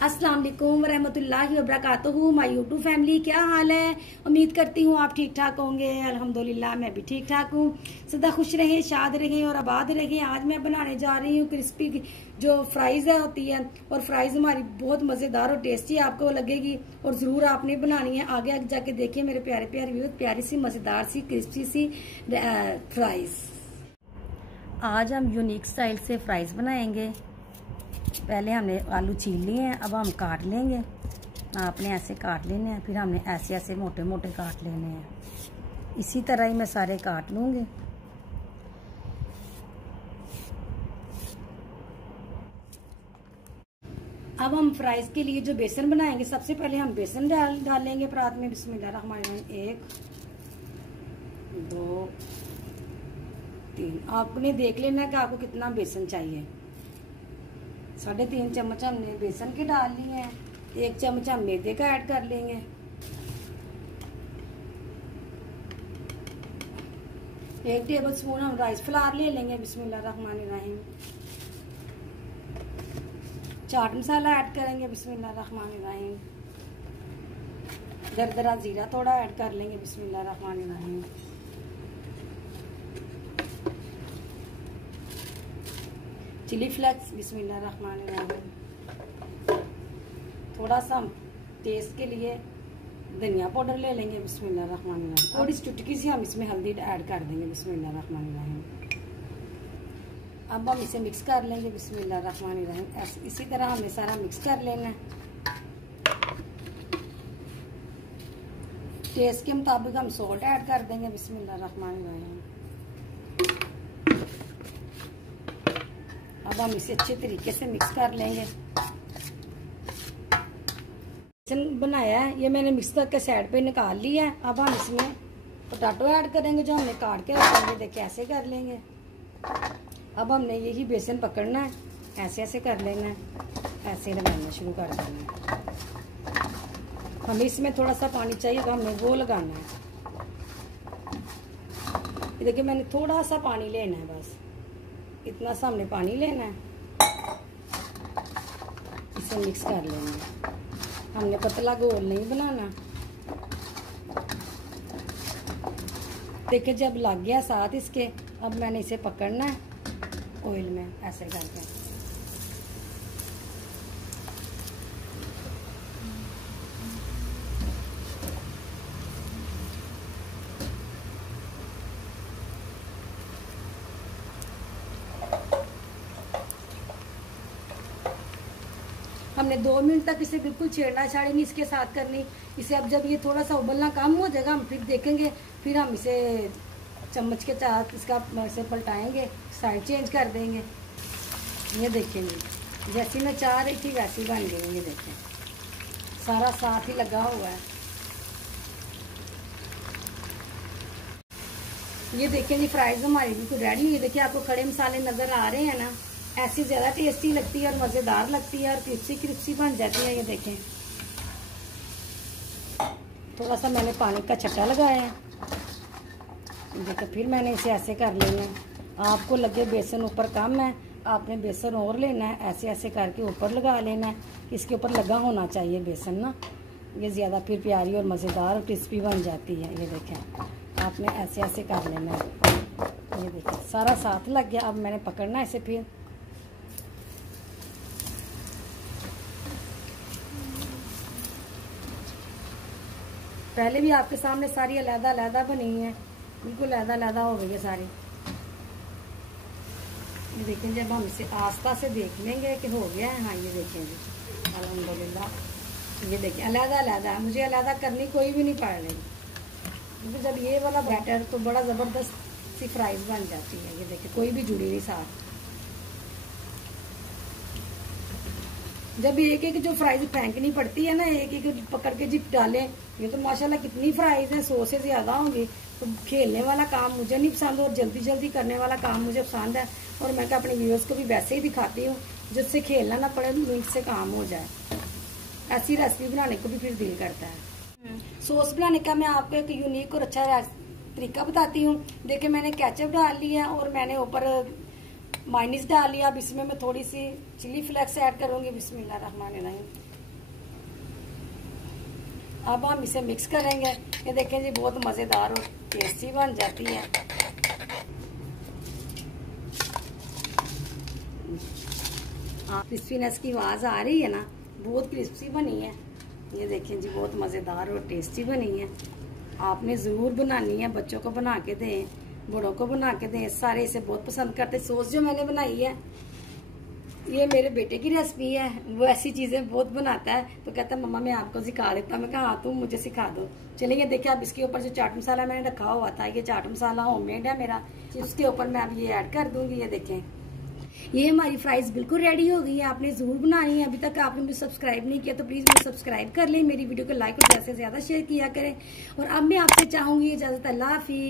अस्सलाम वालेकुम रहमतुल्लाहि व बरकातुहू। माय यूट्यूब फैमिली, क्या हाल है? उम्मीद करती हूँ आप ठीक ठाक होंगे। अल्हम्दुलिल्लाह मैं भी ठीक ठाक हूँ। सदा खुश रहें, शाद रहें और आबाद रहें। आज मैं बनाने जा रही हूँ क्रिस्पी जो फ्राइज होती है, और फ्राइज हमारी बहुत मज़ेदार और टेस्टी आपको लगेगी, और ज़रूर आपने बनानी है। आगे आगे जाके देखिए मेरे प्यारे प्यारे व्यूअर्स, प्यारी सी मज़ेदार सी क्रिस्पी सी फ्राइज। आज हम यूनिक स्टाइल से फ्राइज बनाएंगे। पहले हमने आलू छील लिए हैं, अब हम काट लेंगे। आपने ऐसे काट लेने हैं, फिर हमने ऐसे ऐसे मोटे मोटे काट लेने हैं। इसी तरह ही मैं सारे काट लूँगी। अब हम फ्राइज के लिए जो बेसन बनाएंगे, सबसे पहले हम बेसन डालेंगे परात में। बिस्मिल्लाहिर्रहमानिर्रहीम। 1 2 3। आपने देख लेना है कि आपको कितना बेसन चाहिए। 3.5 चम्मच हमने बेसन के डाल लिए हैं। 1 चम्मच हम मैदे का ऐड कर लेंगे। 1 टेबल स्पून हम राइस फ्लावर ले लेंगे। बिस्मिल्लाहिर्रहमानिर्रहीम। चाट मसाला ऐड करेंगे। बिस्मिल्लाहिर्रहमानिर्रहीम। दरदरा जीरा थोड़ा ऐड कर लेंगे। बिस्मिल्लाहिर्रहमानिर्रहीम। Chilli flakes. बिस्मिल्लाहिर्रहमानिर्रहीम। थोड़ा सा हम टेस्ट के लिए धनिया पाउडर ले लेंगे। बिस्मिल्लाहिर्रहमानिर्रहीम। थोड़ी सी चुटकी सी हम इसमें हल्दी ऐड कर देंगे। बिस्मिल्लाहिर्रहमानिर्रहीम। अब हम इसे मिक्स कर लेंगे। बिस्मिल्लाहिर्रहमानिर्रहीम। इसी तरह हमें सारा मिक्स कर लेना है। टेस्ट के मुताबिक हम सॉल्ट ऐड कर देंगे। बिस्मिल्लाहिर्रहमानिर्रहीम। अब हम इसे अच्छे तरीके से मिक्स कर लेंगे। बेसन बनाया है, ये मैंने मिक्स करके साइड पे निकाल लिया है। अब हम इसमें पोटैटो ऐड करेंगे जो हमने काट के रखेंगे। देखिए ऐसे कर लेंगे। अब हमने यही बेसन पकड़ना है, ऐसे ऐसे कर लेना है, ऐसे लगाना शुरू कर देना है। हमें इसमें थोड़ा सा पानी चाहिए, तो हमने वो लगाना है। ये देखिए मैंने थोड़ा सा पानी लेना है, बस इतना सा हमने पानी लेना है। इसे मिक्स कर लेना है। हमने पतला गोल नहीं बनाना। देखिए जब लग गया साथ इसके, अब मैंने इसे पकड़ना है ऑयल में ऐसे करके। हमने 2 मिनट तक इसे बिल्कुल छेड़ना छाड़ी नहीं इसके साथ करनी। इसे अब जब ये थोड़ा सा उबलना कम हो जाएगा, हम फिर देखेंगे। फिर हम इसे चम्मच के साथ इसका ऐसे पलटाएंगे, साइड चेंज कर देंगे। ये देखेंगे जैसी मैं चाह रही थी वैसी बन गई। ये देखें सारा साथ ही लगा हुआ है। ये देखें जी फ्राइज हमारी बिल्कुल रेडी हुई। देखिए आपको खड़े मसाले नज़र आ रहे हैं ना, ऐसी ज़्यादा टेस्टी लगती है और मज़ेदार लगती है और क्रिस्पी क्रिस्पी बन जाती है। ये देखें थोड़ा सा मैंने पानी का छट्टा लगाया है। देखिए फिर मैंने इसे ऐसे कर लेना है। आपको लगे बेसन ऊपर कम है, आपने बेसन और लेना है, ऐसे ऐसे करके ऊपर लगा लेना है। इसके ऊपर लगा होना चाहिए बेसन ना, ये ज़्यादा फिर प्यारी और मज़ेदार और क्रिस्पी बन जाती है। ये देखें आपने ऐसे ऐसे कर लेना है। ये देखिए सारा साथ लग गया। अब मैंने पकड़ना है इसे। फिर पहले भी आपके सामने सारी अलहदा अलहदा बनी है, बिल्कुल अलहदा अलहदा हो गई है सारी। ये देखें जब हम इसे आस्था से देख लेंगे कि हो गया है। हाँ ये देखें जी अल्हम्दुलिल्लाह। ये देखिए अलहदा अलहदा है, मुझे अलहदा करनी कोई भी नहीं पड़ रही, क्योंकि जब ये वाला बैटर तो बड़ा ज़बरदस्त सी फ्राइज बन जाती है। ये देखिए कोई भी जुड़ी नहीं साथ। जब एक एक जो फ्राइज फेंकनी पड़ती है ना, एक एक पकड़ के जिप डालें। ये तो माशाल्लाह कितनी फ्राइज है, 100 से ज़्यादा होंगी। तो खेलने वाला काम मुझे नहीं पसंद और जल्दी जल्दी करने वाला काम मुझे पसंद है। और मैं अपने व्यूअर्स को भी वैसे ही दिखाती हूँ, जिससे खेलना ना पड़े, मिनट से काम हो जाए। ऐसी रेसिपी बनाने को भी फिर दिल करता है। सॉस बनाने का मैं आपको एक यूनिक और अच्छा तरीका बताती हूँ। देखिए मैंने केचप डाल लिया और मैंने ऊपर माइनीस डाल लिया। अब इसमें मैं थोड़ी सी चिली फ्लेक्स ऐड करूंगी। बिस्मिल्लाहिर्रहमानिर्रहीम। अब हम इसे मिक्स करेंगे। ये देखें जी बहुत मज़ेदार और टेस्टी बन जाती है। क्रिस्पीनेस की आवाज़ आ रही है ना, बहुत क्रिस्पी बनी है। ये देखें जी बहुत मज़ेदार और टेस्टी बनी है। आपने ज़रूर बनानी है, बच्चों को बना के दें, बड़ों को बना के दें, सारे इसे बहुत पसंद करते। सॉस जो मैंने बनाई है ये मेरे बेटे की रेसिपी है, वो ऐसी चीज़ें बहुत बनाता है, तो कहता है मम्मा मैं आपको सिखा देता हूँ। मैं कहा हाँ तुम मुझे सिखा दो। चलिए देखिए अब इसके ऊपर जो चाट मसाला मैंने रखा हुआ था, ये चाट मसाला होममेड है मेरा, उसके ऊपर मैं अब ये ऐड कर दूंगी। ये देखें ये हमारी फ्राइज बिल्कुल रेडी हो गई है। आपने ज़रूर बनानी है। अभी तक आपने मुझे सब्सक्राइब नहीं किया तो प्लीज़ मुझे सब्सक्राइब कर लें, मेरी वीडियो को लाइक और ज़्यादा से ज़्यादा शेयर किया करें। और अब मैं आपसे चाहूँगी इजाज़त, अल्लाह हाफिज़।